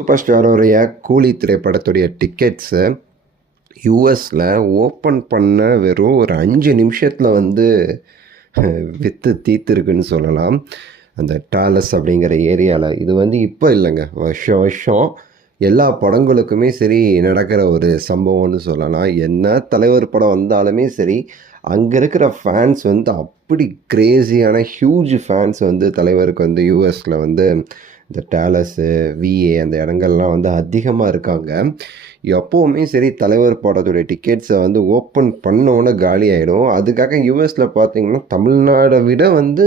Super ஸ்டாரோடைய கூலி திரைப்படத்துடைய டிக்கெட்ஸை யூஎஸில் open பண்ண வெறும் ஒரு 5 நிமிஷத்தில் வந்து விற்று தீர்த்துருக்குன்னு சொல்லலாம். அந்த டாலஸ் அப்படிங்கிற ஏரியாவில் இது வந்து இப்போ இல்லைங்க, வருஷம் வருஷம் எல்லா படங்களுக்குமே சரி நடக்கிற ஒரு சம்பவம்னு சொல்லலாம். என்ன தலைவர் படம் வந்தாலுமே சரி, அங்கே இருக்கிற ஃபேன்ஸ் வந்து அப்படி கிரேஸியான ஹியூஜ் ஃபேன்ஸ் வந்து தலைவருக்கு வந்து யூஎஸில் வந்து இந்த டேலஸு, விஏ அந்த இடங்கள்லாம் வந்து அதிகமாக இருக்காங்க. எப்போவுமே சரி தலைவர் படத்துடைய டிக்கெட்ஸை வந்து ஓப்பன் பண்ணோன்னே காலி ஆகிடும். அதுக்காக யூஎஸில் பார்த்தீங்கன்னா தமிழ்நாடை விட வந்து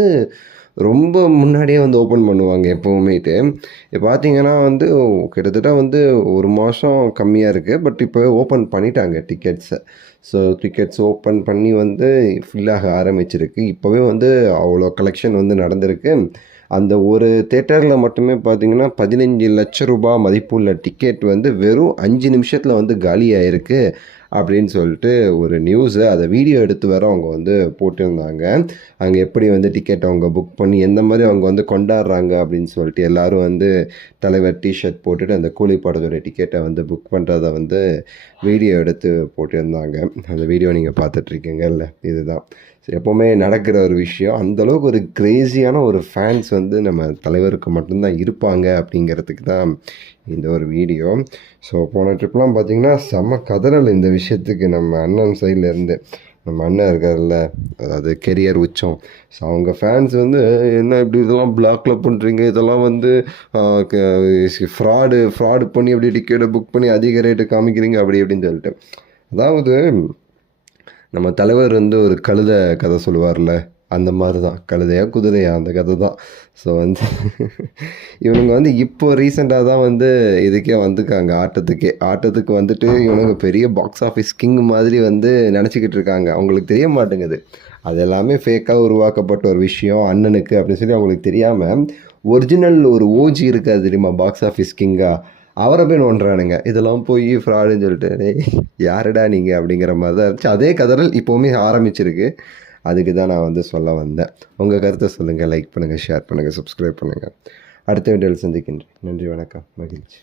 ரொம்ப முன்னாடியே வந்து ஓப்பன் பண்ணுவாங்க எப்போவுமேட்டு. இப்போ பார்த்தீங்கன்னா வந்து கிட்டத்தட்ட வந்து 1 மாதம் கம்மியாக இருக்குது. பட் இப்போ ஓப்பன் பண்ணிட்டாங்க டிக்கெட்ஸை. ஸோ டிக்கெட்ஸ் ஓப்பன் பண்ணி வந்து ஃபில்லாக ஆரம்பிச்சிருக்கு. இப்போவே வந்து அவ்வளோ கலெக்ஷன் வந்து நடந்திருக்கு. அந்த ஒரு தேட்டரில் மட்டுமே பார்த்தீங்கன்னா 15 லட்ச ரூபா மதிப்புள்ள டிக்கெட் வந்து வெறும் 5 நிமிஷத்தில் வந்து காலி ஆயிருக்கு அப்படின்னு சொல்லிட்டு ஒரு நியூஸை அதை வீடியோ எடுத்து வர அவங்க வந்து போட்டிருந்தாங்க. அங்கே எப்படி வந்து டிக்கெட் அவங்க புக் பண்ணி எந்த மாதிரி அவங்க வந்து கொண்டாடுறாங்க அப்படின்னு சொல்லிட்டு எல்லோரும் வந்து தலைவர் டிஷர்ட் போட்டுட்டு அந்த கூலி படத்தோட டிக்கெட்டை வந்து புக் பண்ணுறத வந்து வீடியோ எடுத்து போட்டிருந்தாங்க. அந்த வீடியோ நீங்கள் பார்த்துட்ருக்கீங்க இல்லை, இதுதான் எப்போவுமே நடக்கிற ஒரு விஷயம். அந்தளவுக்கு ஒரு க்ரேஸியான ஒரு ஃபேன்ஸ் வந்து நம்ம தலைவருக்கு மட்டும்தான் இருப்பாங்க அப்படிங்கிறதுக்கு தான் இந்த ஒரு வீடியோ. ஸோ போன ட்ரிப்லாம் பார்த்திங்கன்னா செம்ம கதறல் இந்த விஷயத்துக்கு நம்ம அண்ணன் சைட்லேருந்து. நம்ம அண்ணன் இருக்கார்ல, அதாவது கெரியர் உச்சம். ஸோ அவங்க ஃபேன்ஸ் வந்து என்ன இப்படி இதெல்லாம் பிளாக்கில் பண்ணுறீங்க, இதெல்லாம் வந்து ஃப்ராடு பண்ணி அப்படி டிக்கெட்டை புக் பண்ணி அதிக ரேட்டு காமிக்கிறீங்க அப்படி அப்படின்னு சொல்லிட்டு. அதாவது நம்ம தலைவர் வந்து ஒரு கழுதை கதை சொல்லுவார்ல, அந்த மாதிரி தான். கழுதையா குதிரையா அந்த கதை தான். ஸோ வந்து இவனுங்க வந்து இப்போ ரீசெண்டாக தான் வந்து இதுக்கே வந்துருக்காங்க, ஆட்டத்துக்கு வந்துட்டு இவனுங்க பெரிய பாக்ஸ் ஆஃபீஸ் கிங் மாதிரி வந்து நினச்சிக்கிட்டு இருக்காங்க. அவங்களுக்கு தெரிய மாட்டேங்குது அது எல்லாமே ஃபேக்காக உருவாக்கப்பட்ட ஒரு விஷயம் அண்ணனுக்கு அப்படின்னு சொல்லி அவங்களுக்கு தெரியாமல் ஒரிஜினல் ஒரு ஓஜி இருக்காது தெரியுமா, பாக்ஸ் ஆஃபீஸ் கிங்காக, அவரை போய் நோண்டுறானுங்க. இதெல்லாம் போய் ஃப்ராடுன்னு சொல்லிட்டு யாருடா நீங்கள் அப்படிங்கிற மாதிரி தான் இருந்துச்சு. அதே கதறல் இப்போவுமே ஆரம்பிச்சிருக்கு. அதுக்கு தான் நான் வந்து சொல்ல வந்தேன். உங்கள் கருத்தை சொல்லுங்கள், லைக் பண்ணுங்கள், ஷேர் பண்ணுங்கள், சப்ஸ்கிரைப் பண்ணுங்கள். அடுத்த வீடியோவில் சந்திக்கின்றேன். நன்றி, வணக்கம், மகிழ்ச்சி.